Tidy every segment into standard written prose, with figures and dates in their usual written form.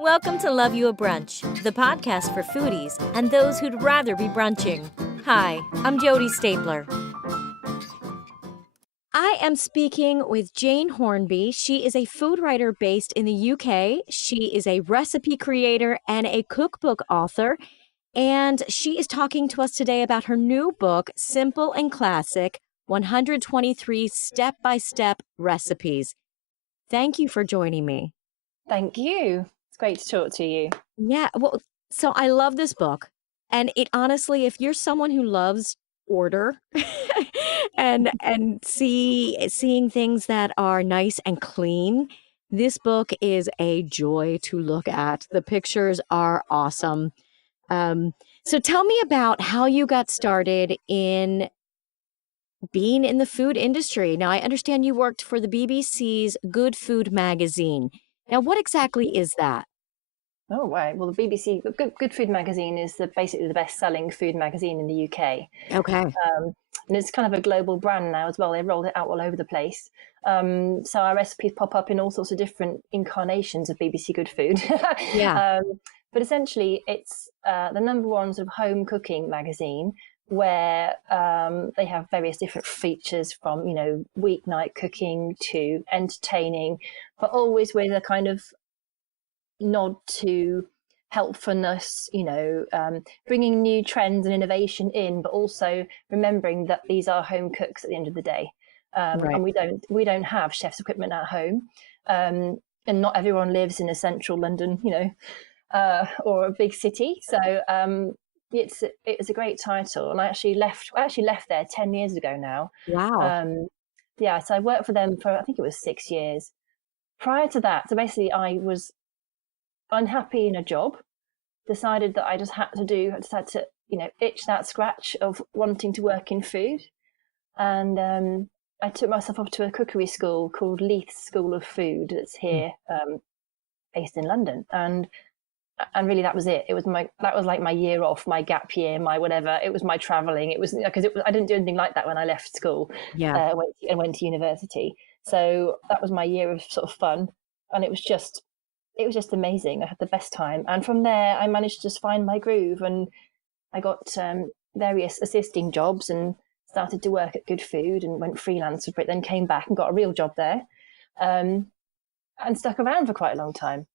Welcome to Love You a Brunch, the podcast for foodies and those who'd rather be brunching. Hi, I'm Jody Stapler. I am speaking with Jane Hornby. She is a food writer based in the UK. She is a recipe creator and a cookbook author. And she is talking to us today about her new book, Simple and Classic, 123 Step-by-Step Recipes. Thank you for joining me. Thank you. It's great to talk to you. Yeah, well, so I love this book. And it honestly, if you're someone who loves order and seeing things that are nice and clean, this book is a joy to look at. The pictures are awesome. So tell me about how you got started in being in the food industry. Now, I understand you worked for the BBC's Good Food magazine. Now, what exactly is that? Oh, right. Well, the BBC Good Food magazine is basically the best-selling food magazine in the UK. Okay. And it's kind of a global brand now as well. They rolled it out all over the place. So our recipes pop up in all sorts of different incarnations of BBC Good Food. Yeah. But essentially, it's the number one sort of home cooking magazine where they have various different features from, weeknight cooking to entertaining, but always with a kind of nod to helpfulness, bringing new trends and innovation in, but also remembering that these are home cooks at the end of the day. Right. And we don't have chef's equipment at home. And not everyone lives in a central London, or a big city. So it was a great title. And I actually left there 10 years ago now. Wow. So I worked for them for, I think it was 6 years. Prior to that, so basically I was unhappy in a job, decided that I just had to itch that scratch of wanting to work in food. And I took myself off to a cookery school called Leith School of Food that's here, based in London. And really that was it. That was like my year off, my gap year, my whatever. It was my traveling. It was because I didn't do anything like that when I left school. Yeah. Went to university. So that was my year of sort of fun, and it was just amazing. I had the best time, and from there I managed to just find my groove, and I got various assisting jobs and started to work at Good Food and went freelance for it. Then came back and got a real job there, and stuck around for quite a long time.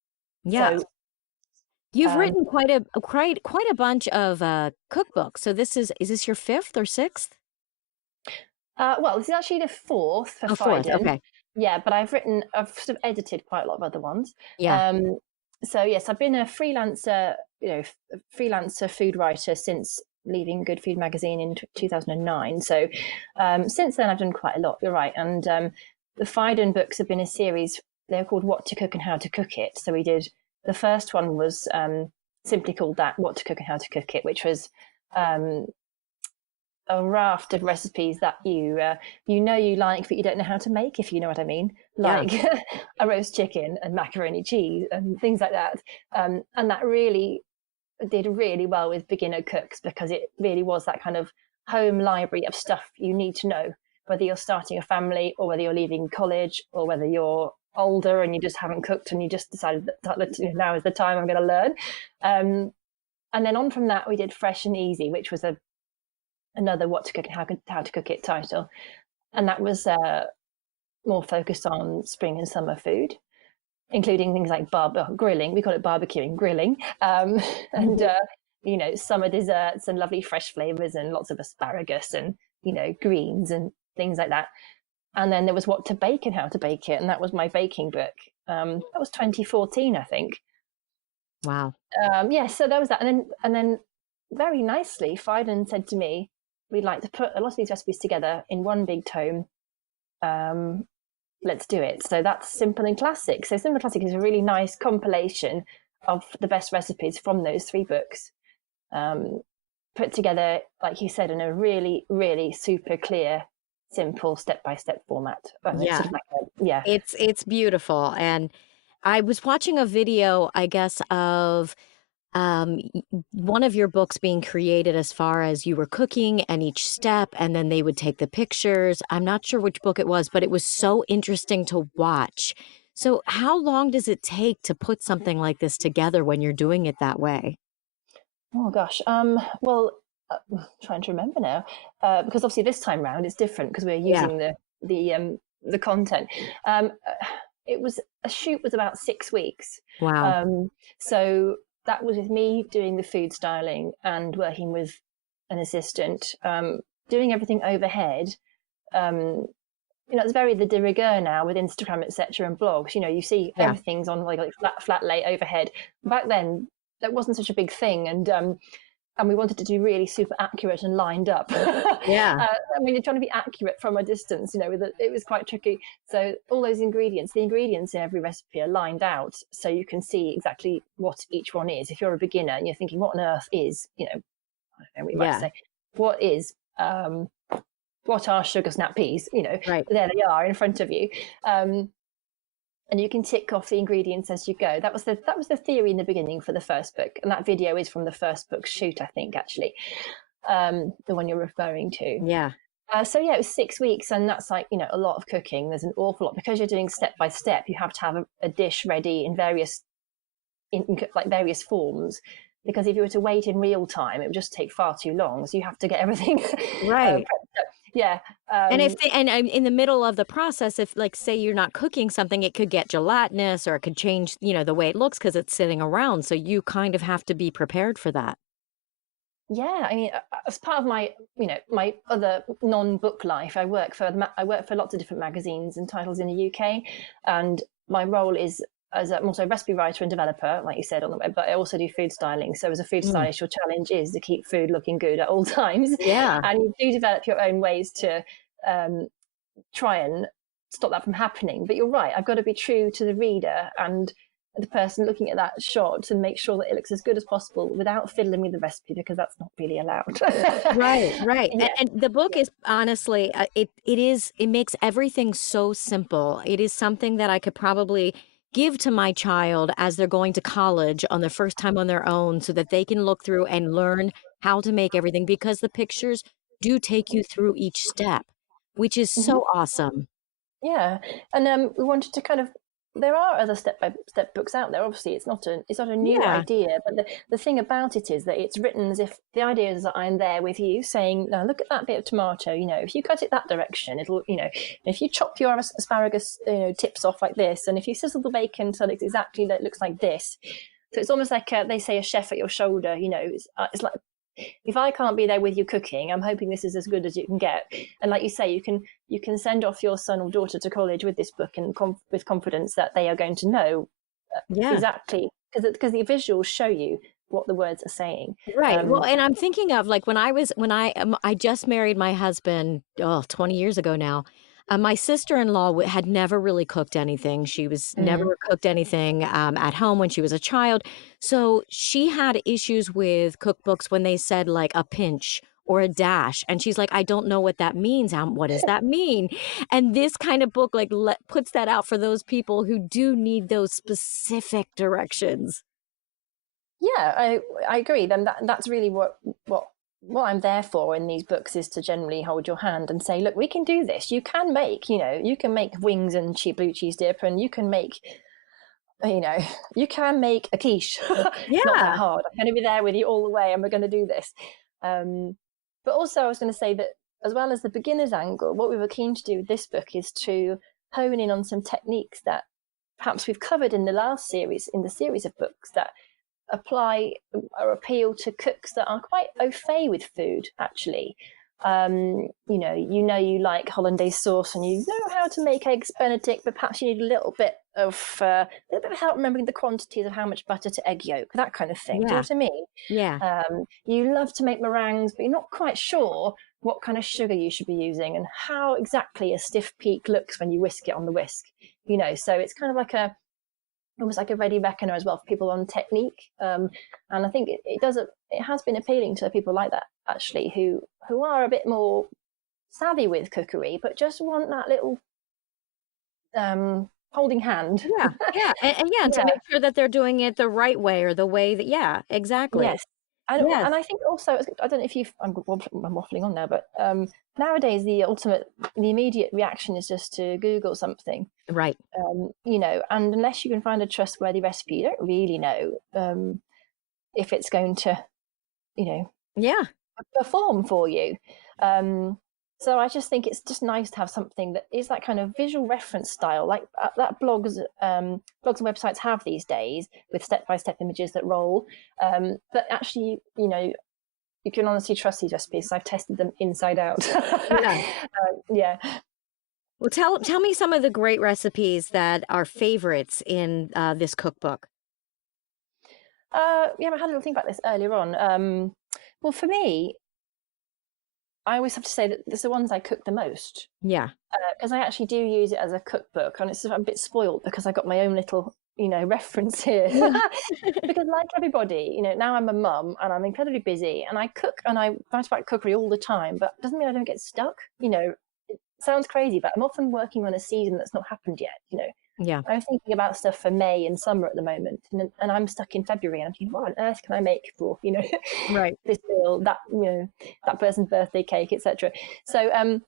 Yeah. So, You've written quite a bunch of cookbooks. So is this your fifth or sixth? well, this is actually the fourth for Fourth. Phaidon. Okay. Yeah, but I've sort of edited quite a lot of other ones. Yeah. So yes, I've been a freelancer, freelancer food writer since leaving Good Food magazine in 2009. So since then, I've done quite a lot. You're right, and the Phaidon books have been a series. They're called What to Cook and How to Cook It. So we did the first one was simply called that, What to Cook and How to Cook It, which was a raft of recipes that you like, but you don't know how to make, if you know what I mean. Like a roast chicken and macaroni cheese and things like that. And that really did really well with beginner cooks, because it really was that kind of home library of stuff you need to know, whether you're starting a family or whether you're leaving college or whether you're older and you just haven't cooked and you just decided that now is the time I'm going to learn. And then on from that, we did Fresh and Easy, which was another What to Cook and How to Cook It title. And that was more focused on spring and summer food, including things like grilling. We call it barbecuing, grilling. And, summer desserts and lovely fresh flavors and lots of asparagus and, greens and things like that. And then there was What to Bake and How to Bake It. And that was my baking book. That was 2014, I think. Wow. So there was that. And then very nicely, Phaidon said to me, we'd like to put a lot of these recipes together in one big tome. Let's do it. So that's Simple and Classic. So Simple and Classic is a really nice compilation of the best recipes from those 3 books, put together, like you said, in a really, really super clear, simple step-by-step format. Yeah. Sort of like It's beautiful. And I was watching a video, I guess, of one of your books being created as far as you were cooking and each step, and then they would take the pictures. I'm not sure which book it was, but it was so interesting to watch. So how long does it take to put something like this together when you're doing it that way? Oh gosh. Well, trying to remember now, because obviously this time round it's different because we're Yeah. using the content. Um, uh, it was a shoot was about 6 weeks. Wow. Um, so that was with me doing the food styling and working with an assistant, doing everything overhead. Um, it's very the de rigueur now with Instagram, etc., and blogs. You see Yeah. everything's on like flat lay overhead. Back then, that wasn't such a big thing, and we wanted to do really super accurate and lined up. Yeah. I mean, you're trying to be accurate from a distance, it was quite tricky. So all those ingredients, the ingredients in every recipe are lined out, so you can see exactly what each one is. If you're a beginner and you're thinking, what on earth is, I don't know, we might Yeah. say, what is what are sugar snap peas? Right. There they are in front of you. And you can tick off the ingredients as you go. That was the theory in the beginning for the first book, and that video is from the first book shoot, I think, actually, the one you're referring to. Yeah. So yeah, it was 6 weeks, and that's like a lot of cooking. There's an awful lot because you're doing step by step. You have to have a dish ready in like various forms. Because if you were to wait in real time, it would just take far too long. So you have to get everything Right. prepped up. Yeah. And if they and in the middle of the process, if like say you're not cooking something, it could get gelatinous or it could change, the way it looks because it's sitting around. So you kind of have to be prepared for that. Yeah, I mean, as part of my other non-book life, I work for lots of different magazines and titles in the UK, and my role is I'm also a recipe writer and developer, like you said on the web, but I also do food styling. So as a food Mm. stylist, your challenge is to keep food looking good at all times, Yeah. and you do develop your own ways to um, try and stop that from happening. But you're right, I've got to be true to the reader and the person looking at that shot to make sure that it looks as good as possible without fiddling with the recipe because that's not really allowed. Right, right. Yeah, And the book yeah. is honestly, it makes everything so simple. It is something that I could probably give to my child as they're going to college on their first time on their own so that they can look through and learn how to make everything because the pictures do take you through each step, which is Mhm. so awesome. Yeah, and we wanted to kind of. There are other step-by-step books out there. Obviously, it's not a new Yeah, idea, but the thing about it is that it's written as if the idea is that I'm there with you, saying, "Now look at that bit of tomato. If you cut it that direction, it'll. If you chop your asparagus, tips off like this, and if you sizzle the bacon so it's exactly that it looks like this." So it's almost like they say a chef at your shoulder. It's like if I can't be there with you cooking, I'm hoping this is as good as you can get. And like you say, you can send off your son or daughter to college with this book and with confidence that they are going to know yeah. exactly because the visuals show you what the words are saying. Right. Well, Um, and I'm thinking of like when I just married my husband, 20 years ago now. My sister-in-law had never really cooked anything. She was mm, never cooked anything at home when she was a child. So she had issues with cookbooks when they said like a pinch or a dash. And she's like, I don't know what that means. What does that mean? And this kind of book like puts that out for those people who do need those specific directions. yeah, I agree. Then that's really what I'm there for in these books is to generally hold your hand and say, look, we can do this. You can make wings and blue cheese dip, and you know, you can make a quiche. It's not that Yeah. hard. I'm going to be there with you all the way, and we're going to do this. Um, but also, I was going to say that as well as the beginner's angle, what we were keen to do with this book is to hone in on some techniques that perhaps we've covered in the series of books that apply or appeal to cooks that are quite au fait with food, actually. You like hollandaise sauce, and you know how to make eggs Benedict, but perhaps you need a little bit of help remembering the quantities of how much butter to egg yolk, that kind of thing. Do you know Yeah. what I mean? Yeah. You love to make meringues, but you're not quite sure what kind of sugar you should be using and how exactly a stiff peak looks when you whisk it on the whisk. So it's kind of like almost like a ready reckoner as well for people on technique. And I think it has been appealing to people like that actually, who are a bit more savvy with cookery, but just want that little holding hand. Yeah, yeah, and yeah, and to Yeah. make sure that they're doing it the right way or the way that yeah, exactly. Yes. Yes. And I think also, I don't know if I'm waffling on now, but nowadays the immediate reaction is just to Google something, Right. you know, and unless you can find a trustworthy recipe, you don't really know if it's going to, you know, Yeah. perform for you. So I just think it's just nice to have something that is that kind of visual reference style, like that blogs and websites have these days, with step-by-step images that roll. But actually, you know, you can honestly trust these recipes. I've tested them inside out. Yeah. Yeah. Well, tell me some of the great recipes that are favorites in this cookbook. Yeah, I had a little think about this earlier on. Well, for me, I always have to say that it's the ones I cook the most, Yeah. because I actually do use it as a cookbook, and I'm a bit spoiled because I got my own little, you know, reference here. Yeah. Because like everybody, you know, now I'm a mum and I'm incredibly busy, and I cook and I write about cookery all the time, but it doesn't mean I don't get stuck. You know, it sounds crazy, but I'm often working on a season that's not happened yet. You know, Yeah. I'm thinking about stuff for May and summer at the moment, and I'm stuck in February, and I'm thinking, what on earth can I make for, you know, Right. this meal, that, you know, that person's birthday cake, etc. So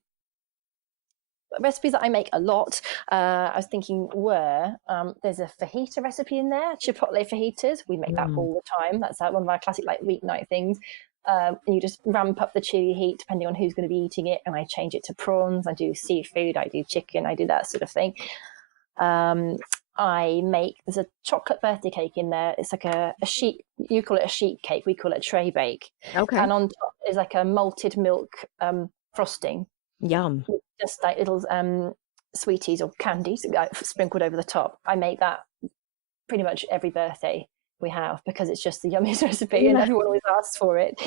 recipes that I make a lot, I was thinking there's a fajita recipe in there, chipotle fajitas. We make that Mm. all the time. That's one of our classic like weeknight things. And you just ramp up the chili heat depending on who's going to be eating it. And I change it to prawns. I do seafood. I do chicken. I do that sort of thing. There's a chocolate birthday cake in there. It's like a sheet, you call it a sheet cake, we call it a tray bake. Okay. And on top is like a malted milk frosting, Yum. just like little sweeties or candies sprinkled over the top. I make that pretty much every birthday we have because it's just the yummiest recipe and Yeah. everyone always asks for it.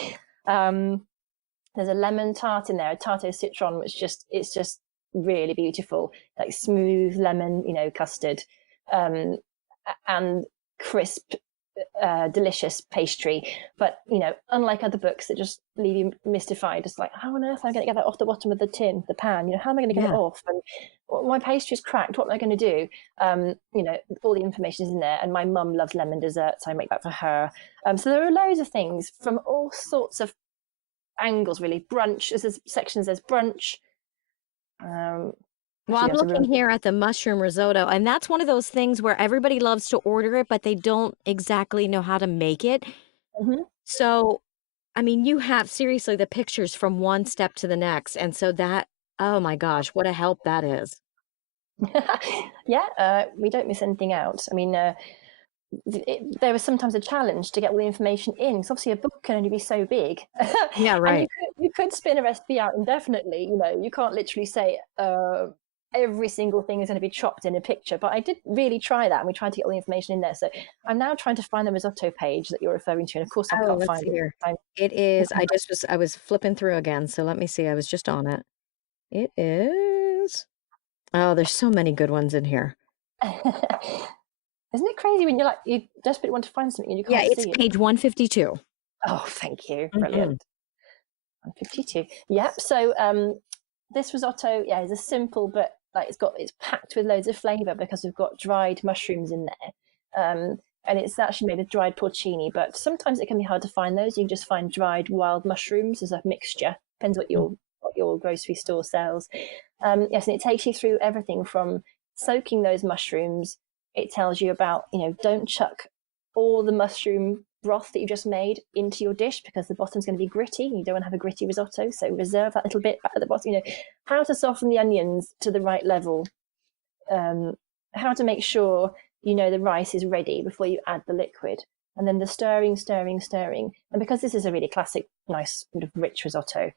There's a lemon tart in there, a tarte au citron, which it's just really beautiful, like smooth lemon, you know, custard, and crisp, delicious pastry. But you know, unlike other books that just leave you mystified, just like how on earth am I going to get that off the bottom of the pan? You know, how am I going to get it Yeah. off? And well, my pastry's cracked. What am I going to do? You know, all the information is in there. And my mum loves lemon desserts. So I make that for her. So there are loads of things from all sorts of angles, really. Brunch, there's sections, there's brunch. Well, Actually, I'm you have to looking remember. here at the mushroom risotto, and that's one of those things where everybody loves to order it, but they don't exactly know how to make it. Mhm. So, I mean, you have seriously the pictures from one step to the next. And so that, oh my gosh, what a help that is. Yeah, we don't miss anything out. I mean, there was sometimes a challenge to get all the information in because obviously a book can only be so big, Yeah, and right. you could spin a recipe out indefinitely. You know, you can't literally say every single thing is going to be chopped in a picture. But I did really try that, and we tried to get all the information in there. So I'm now trying to find the risotto page that you're referring to, and of course I Oh, can't let's find see it. here. It is, I was flipping through again. So let me see. I was just on it. It is, oh, there's so many good ones in here. Isn't it crazy when you desperately want to find something and you Yeah, can't it's see it? page 152. Oh, thank you, Mhm. brilliant. 152. Yep. So this risotto, yeah, is a simple but like it's packed with loads of flavour because we've got dried mushrooms in there. And it's actually made with dried porcini, but sometimes it can be hard to find those. You can just find dried wild mushrooms as a mixture. Depends what your grocery store sells. Yes, and it takes you through everything from soaking those mushrooms. It tells you about, you know, don't chuck all the mushroom broth that you just made into your dish because the bottom's going to be gritty. You don't want to have a gritty risotto, so reserve that little bit at the bottom. You know, how to soften the onions to the right level, how to make sure you know the rice is ready before you add the liquid, and then the stirring, stirring, stirring. And because this is a really classic, nice, sort of rich risotto,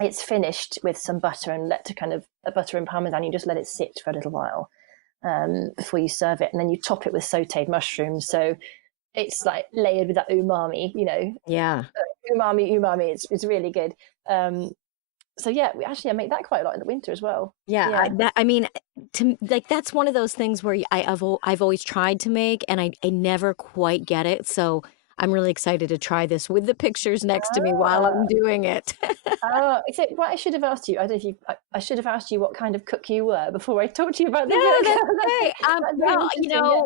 it's finished with some butter and let to kind of butter and parmesan. You just let it sit for a little while before you serve it, and then you top it with sautéed mushrooms. So it's like layered with that umami, you know, Yeah. umami. It's really good. So yeah, I make that quite a lot in the winter as well. Yeah, Yeah. I mean, like that's one of those things where I've always tried to make and I never quite get it. So I'm really excited to try this with the pictures next to me while Ah, I'm doing it. except what I should have asked you, I don't know if you, I should have asked you what kind of cook you were before I talked to you about No, the book. that's okay. That's really Well, interesting. Yeah.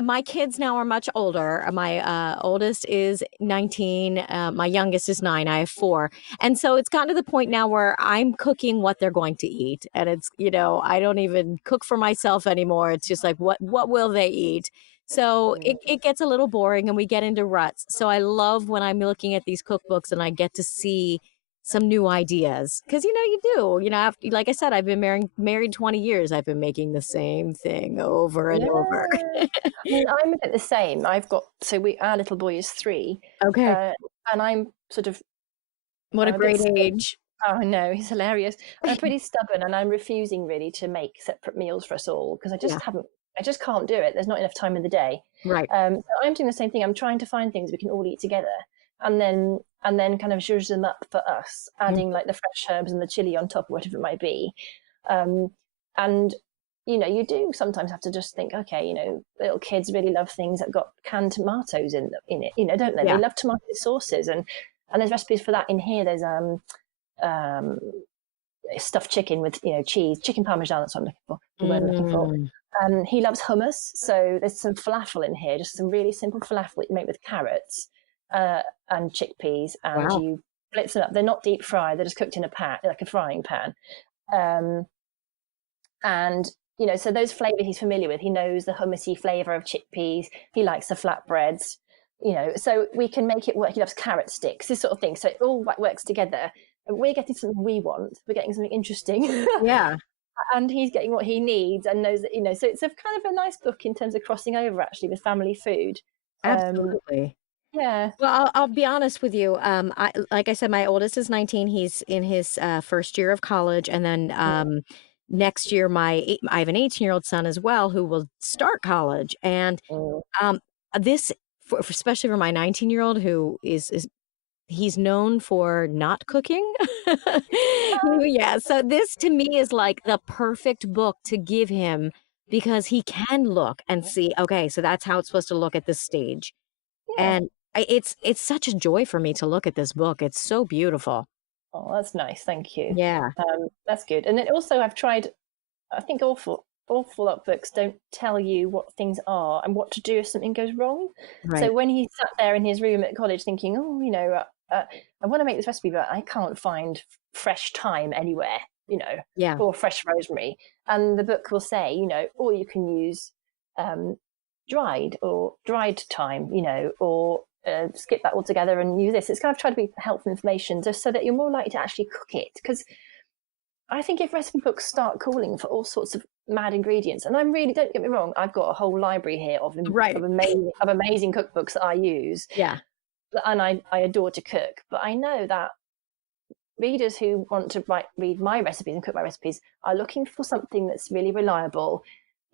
My kids now are much older. My oldest is 19. My youngest is 9. I have 4. And so it's gotten to the point now where I'm cooking what they're going to eat. And it's, I don't even cook for myself anymore. It's just like, what will they eat? So it gets a little boring and we get into ruts. So I love when I'm looking at these cookbooks and I get to see some new ideas because you do after, like I said, I've been married 20 years. I've been making the same thing over and over. Yeah. I mean, I'm a bit the same. I've got our little boy is 3, Okay. and I'm sort of What a I'm a bit great stubborn. age. Oh no, he's hilarious. I'm pretty stubborn, and I'm refusing really to make separate meals for us all because Yeah. I just can't do it. There's not enough time in the day. Right. So I'm doing the same thing. I'm trying to find things we can all eat together, and then kind of zhuzh them up for us, Mm. adding like the fresh herbs and the chili on top, or whatever it might be. Um, and you do sometimes have to just think, okay, little kids really love things that got canned tomatoes in it, don't they? They Yeah. love tomato sauces, and there's recipes for that in here. There's um, stuffed chicken with cheese, chicken parmesan. That's what I'm looking for. The word I'm looking for. Mm. He loves hummus, so there's some falafel in here, just some really simple falafel that you make with carrots and chickpeas, and Wow. you blitz them up. They're not deep fried; they're just cooked in a pan, like a frying pan. Um, and so those flavors he's familiar with. He knows the hummusy flavor of chickpeas. He likes the flatbreads. So we can make it work. He loves carrot sticks, this sort of thing. So it all works together. And we're getting something we want. We're getting something interesting. Yeah. And he's getting what he needs and knows that, so it's a kind of a nice book in terms of crossing over actually with family food. Absolutely. Yeah. Well, I'll be honest with you. Like I said, my oldest is 19. He's in his first year of college, and then next year, I have an 18-year-old son as well who will start college. And Mm. um, this, especially for my 19-year-old, who is he's known for not cooking. Yeah. So this to me is like the perfect book to give him because he can look and see, okay, so that's how it's supposed to look at this stage. Yeah. And it's such a joy for me to look at this book. It's so beautiful. Oh, that's nice. Thank you. Yeah. That's good. And then also I've tried, I think awful lot of books don't tell you what things are and what to do if something goes wrong. So Right. when he sat there in his room at college thinking, oh, I want to make this recipe, but I can't find fresh thyme anywhere, Yeah. or fresh rosemary. And the book will say, or you can use um, dried thyme, or skip that altogether and use this. It's kind of trying to be helpful information just so that you're more likely to actually cook it. Because I think if recipe books start calling for all sorts of mad ingredients, and don't get me wrong, I've got a whole library here of Right. amazing cookbooks that I use, Yeah. and I adore to cook. But I know that readers who want to read my recipes and cook my recipes are looking for something that's really reliable,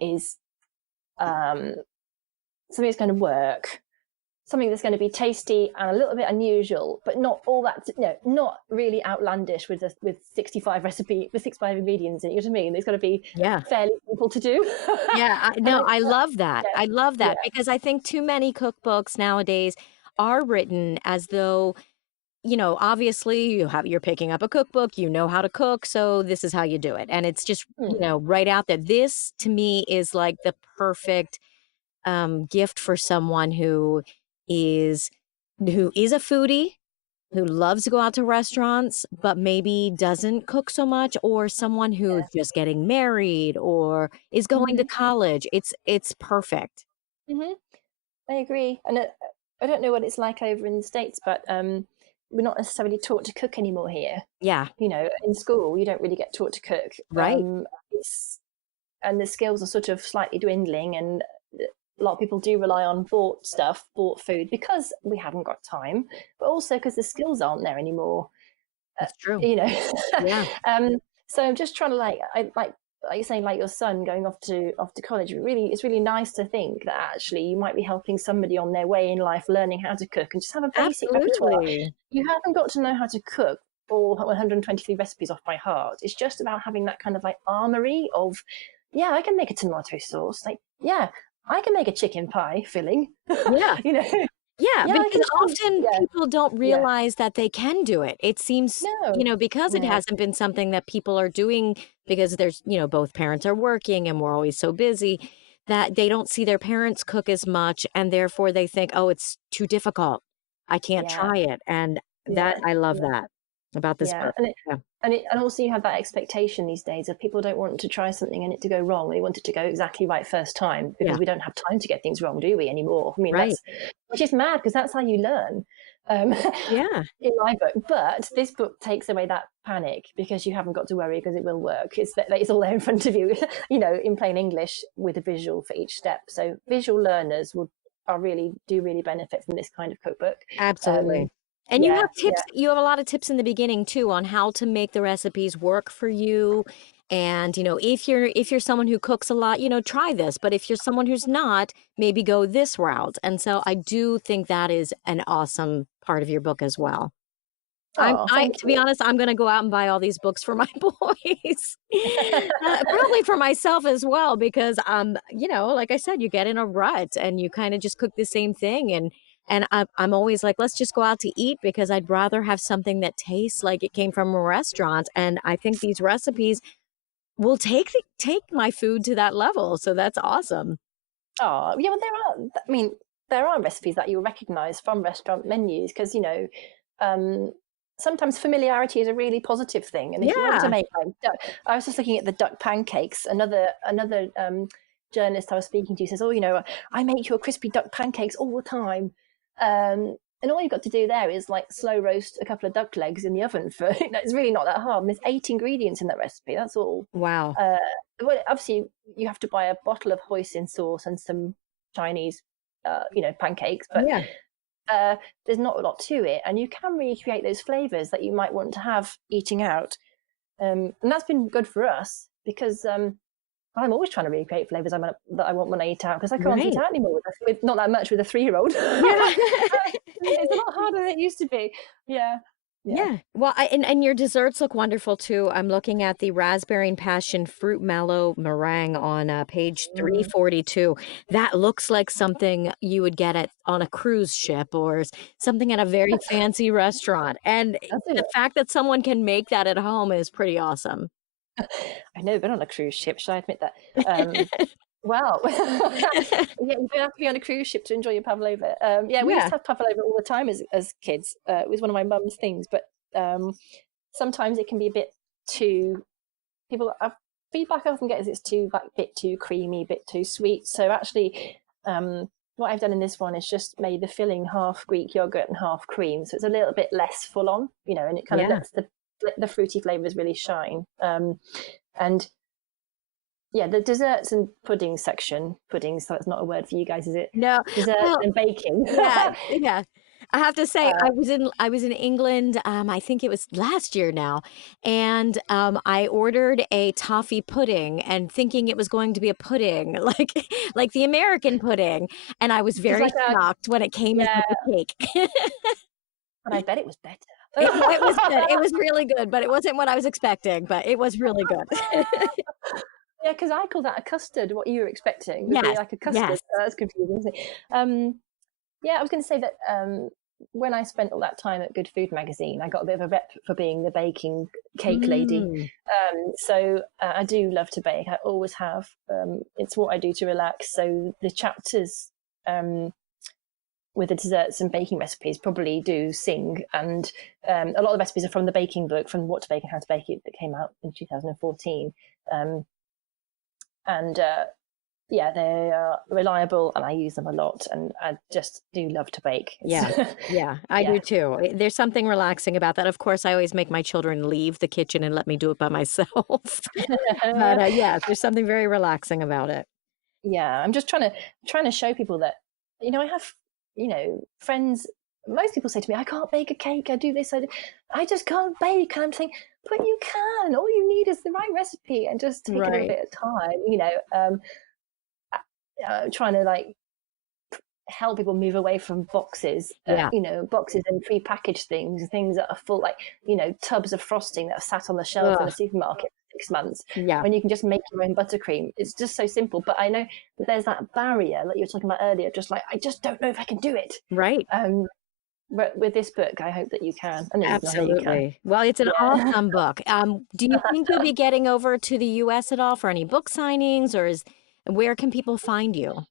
is something that's going to work, something that's going to be tasty and a little bit unusual, but not all that, not really outlandish with 65 ingredients in it. You know what I mean? It's got to be Yeah. fairly simple to do. Yeah. No, I love that. Yeah, I love yeah, that because I think too many cookbooks nowadays are written as though, obviously you're picking up a cookbook, you know how to cook, so this is how you do it. And it's just, hmm, right out there. This to me is like the perfect gift for someone is who is a foodie, who loves to go out to restaurants, but maybe doesn't cook so much, or someone who's yeah. just getting married or is going to Hmm. college. It's perfect. Hmm. I agree, and I don't know what it's like over in the States, but we're not necessarily taught to cook anymore here. Yeah, In school, you don't really get taught to cook. right. It's and the skills are sort of slightly dwindling, and a lot of people do rely on bought food, because we haven't got time, but also because the skills aren't there anymore. Uh, It's true. you know, Yeah. so I'm just trying to like you're saying, like your son going off to college. It's really nice to think that actually you might be helping somebody on their way in life, learning how to cook and just have a basic repertoire. Absolutely. You haven't got to know how to cook all 123 recipes off by heart. It's just about having that kind of like armory of, yeah, I can make a tomato sauce. Like, yeah, I can make a chicken pie filling. Yeah. you know, Yeah, yeah, I because can. often Yeah, people don't yeah. realize that they can do it. It seems, No, because it no. hasn't been something that people are doing because both parents are working and we're always so busy that they don't see their parents cook as much, and therefore they think, "Oh, it's too difficult. I can't Yeah, try it." And that yeah, I love yeah, that about this yeah. book. Yeah. And also you have that expectation these days of people don't want to try something and it to go wrong. They want it to go exactly right first time Yeah. because we don't have time to get things wrong, do we, anymore? I mean, Right. that's which is mad because that's how you learn. Um, Yeah. in my book, but this book takes away that panic because you haven't got to worry because it will work. It's that it's all there in front of you, in plain English with a visual for each step. So visual learners will are really do really benefit from this kind of cookbook. Absolutely. Um, And you yeah, have yeah. tips you have a lot of tips in the beginning too on how to make the recipes work for you. And, if you're someone who cooks a lot, try this. But if you're someone who's not, maybe go this route. And so I do think that is an awesome part of your book as well. Oh, I thank to be you. honest, I'm gonna go out and buy all these books for my boys. Probably for myself as well because, like I said, you get in a rut and you kinda just cook the same thing, and I'm always like, "Let's just go out to eat," because I'd rather have something that tastes like it came from a restaurant, and I think these recipes will take my food to that level, so that's awesome. Oh, yeah, well, I mean, there are recipes that you'll recognize from restaurant menus because, um, sometimes familiarity is a really positive thing. And if you want to Yeah. make like I was just looking at the duck pancakes. Another journalist I was speaking to says, "Oh, I make your crispy duck pancakes all the time." And all you've got to do there is like slow roast a couple of duck legs in the oven for, it's really not that hard. And there's 8 ingredients in that recipe. That's all. Wow. Uh, well, obviously, you have to buy a bottle of hoisin sauce and some Chinese, pancakes, but Yeah. uh, there's not a lot to it, and you can recreate those flavors that you might want to have eating out, and that's been good for us because I'm always trying to recreate flavors that I want when I eat out because I can't eat Right. out anymore with not that much with a 3-year-old. Yeah. It's a lot harder than it used to be. Yeah, yeah. Yeah. Well, and your desserts look wonderful too. I'm looking at the raspberry and passion fruit mallow meringue on page Mm. 342. That looks like something you would get on a cruise ship or something at a very fancy restaurant. And That's the it. fact that someone can make that at home is pretty awesome. I've never been on a cruise ship. Should I admit that? Well, yeah, you don't have to be on a cruise ship to enjoy your pavlova. Yeah, we used Yeah. to have pavlova all the time as kids. It was one of my mum's things, but sometimes it can be a bit too. People feedback I often get is it's too like bit too creamy, bit too sweet. So actually, what I've done in this one is just made the filling half Greek yogurt and half cream, so it's a little bit less full on, and it kind of Yeah. lets the fruity flavors really shine. And yeah, the desserts and puddings section, puddings, so that's not a word for you guys, is it? No. Desserts Well, and baking. yeah, yeah. I have to say, uh, I was in England, I think it was last year now, and, I ordered a toffee pudding and thinking it was going to be a pudding, like the American pudding, and I was just very like a shocked when it came as yeah, like a cake. and I bet it was better. It was good, it was really good, but it wasn't what I was expecting, but it was really good. Yeah, because I call that a custard. What you were expecting would be Yes, like a custard. yes. So that's confusing, isn't it? Yeah, I was going to say that when I spent all that time at Good Food magazine, I got a bit of a rep for being the baking cake lady. Mm, So I do love to bake. I always have. It's what I do to relax. So the chapters um, with the desserts and baking recipes probably do sing. And a lot of the recipes are from the baking book, from What to Bake and How to Bake It, that came out in 2014. Um, and yeah, they are reliable and I use them a lot. And I just do love to bake. It's, yeah, yeah, I yeah. do too. There's something relaxing about that. Of course, I always make my children leave the kitchen and let me do it by myself. But, yeah, there's something very relaxing about it. Yeah, I'm just trying to show people that I have friends. Most people say to me, "I can't bake a cake. I do this. I just can't bake." And I'm saying, "But you can. All you need is the right recipe and just take a little Right. bit of time." Trying to like help people move away from boxes, Yeah. boxes and pre-packaged things that are full, like tubs of frosting that have sat on the shelf in a Ugh, supermarket for 6 months. yeah, When you can just make your own buttercream, it's just so simple. But I know that there's that barrier, like you were talking about earlier, just like I just don't know if I can do it. right. Um, but with this book, I hope that you can. I know you can. Absolutely. Well, it's an Yeah. awesome book. Do you think you'll be getting over to the US at all for any book signings, or Where can people find you?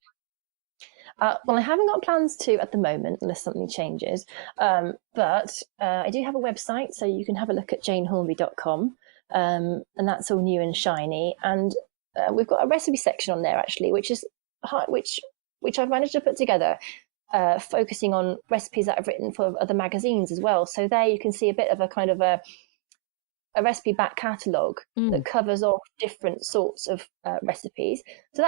Well, I haven't got plans to at the moment, unless something changes. But I do have a website, so you can have a look at janehornby.com, and that's all new and shiny. And we've got a recipe section on there actually, which I've managed to put together, focusing on recipes that I've written for other magazines as well. So there you can see a bit of a kind of a recipe back catalogue that covers off different sorts of recipes. So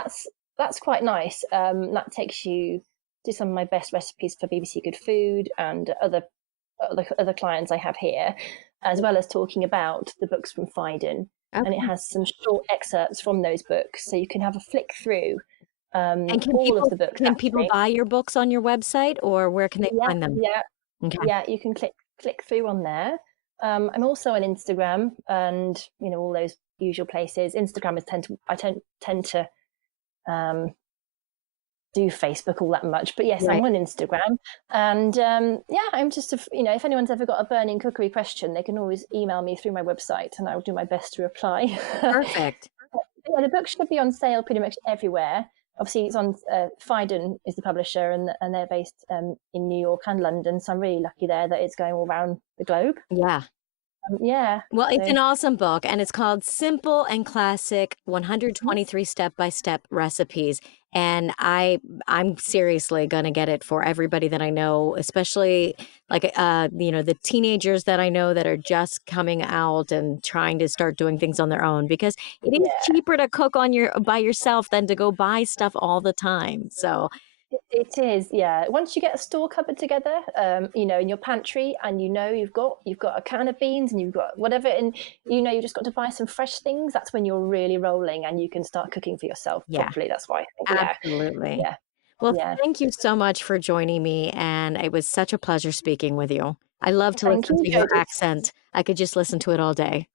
that's quite nice. That takes you to some of my best recipes for BBC Good Food and other clients I have here, as well as talking about the books from Phaidon. Okay. And it has some short excerpts from those books, so you can have a flick through and of the books. Can people buy your books on your website, or where can they find them? Yeah, okay. Yeah, you can click through on there. I'm also on Instagram and all those usual places. Instagram is I don't tend to do Facebook all that much, but yes, right. I'm on Instagram, and I'm just if anyone's ever got a burning cookery question, they can always email me through my website, and I'll do my best to reply. Perfect. Yeah, the book should be on sale pretty much everywhere. Obviously, it's on Phaidon is the publisher, and they're based in New York and London, so I'm really lucky there that it's going all around the globe. Yeah. Yeah. Well, it's an awesome book, and it's called Simple and Classic 123 Step-by-Step Recipes. And I'm seriously going to get it for everybody that I know, especially like, the teenagers that I know that are just coming out and trying to start doing things on their own, because it is cheaper to cook by yourself than to go buy stuff all the time. So it is, yeah. Once you get a store cupboard together, in your pantry, and you've got a can of beans and you've got whatever, and you've just got to buy some fresh things. That's when you're really rolling and you can start cooking for yourself properly. That's why I think. Absolutely. Yeah. Well, thank you so much for joining me, and it was such a pleasure speaking with you. I love to listen to your accent. I could just listen to it all day.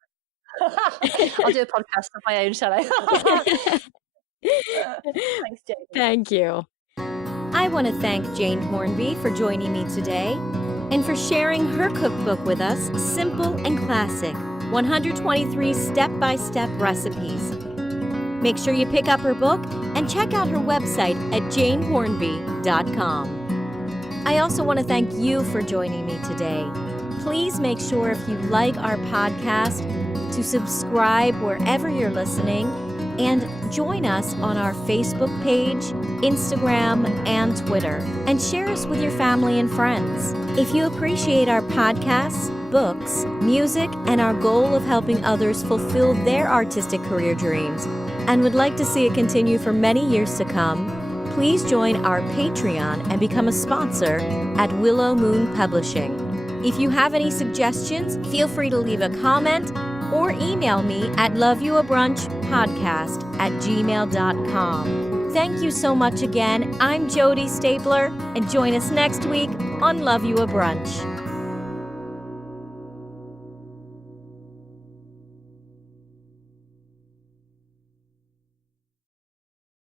I'll do a podcast of my own, shall I? Thanks, Jane. Thank you. I want to thank Jane Hornby for joining me today and for sharing her cookbook with us, Simple and Classic, 123 Step-by-Step Recipes. Make sure you pick up her book and check out her website at janehornby.com. I also want to thank you for joining me today. Please make sure, if you like our podcast, to subscribe wherever you're listening, and join us on our Facebook page, Instagram, and Twitter, and share us with your family and friends. If you appreciate our podcasts, books, music, and our goal of helping others fulfill their artistic career dreams, and would like to see it continue for many years to come, please join our Patreon and become a sponsor at Willow Moon Publishing. If you have any suggestions, feel free to leave a comment or email me at loveyouabrunchpodcast@gmail.com. Thank you so much again. I'm Jody Stapler, and join us next week on Love You a Brunch.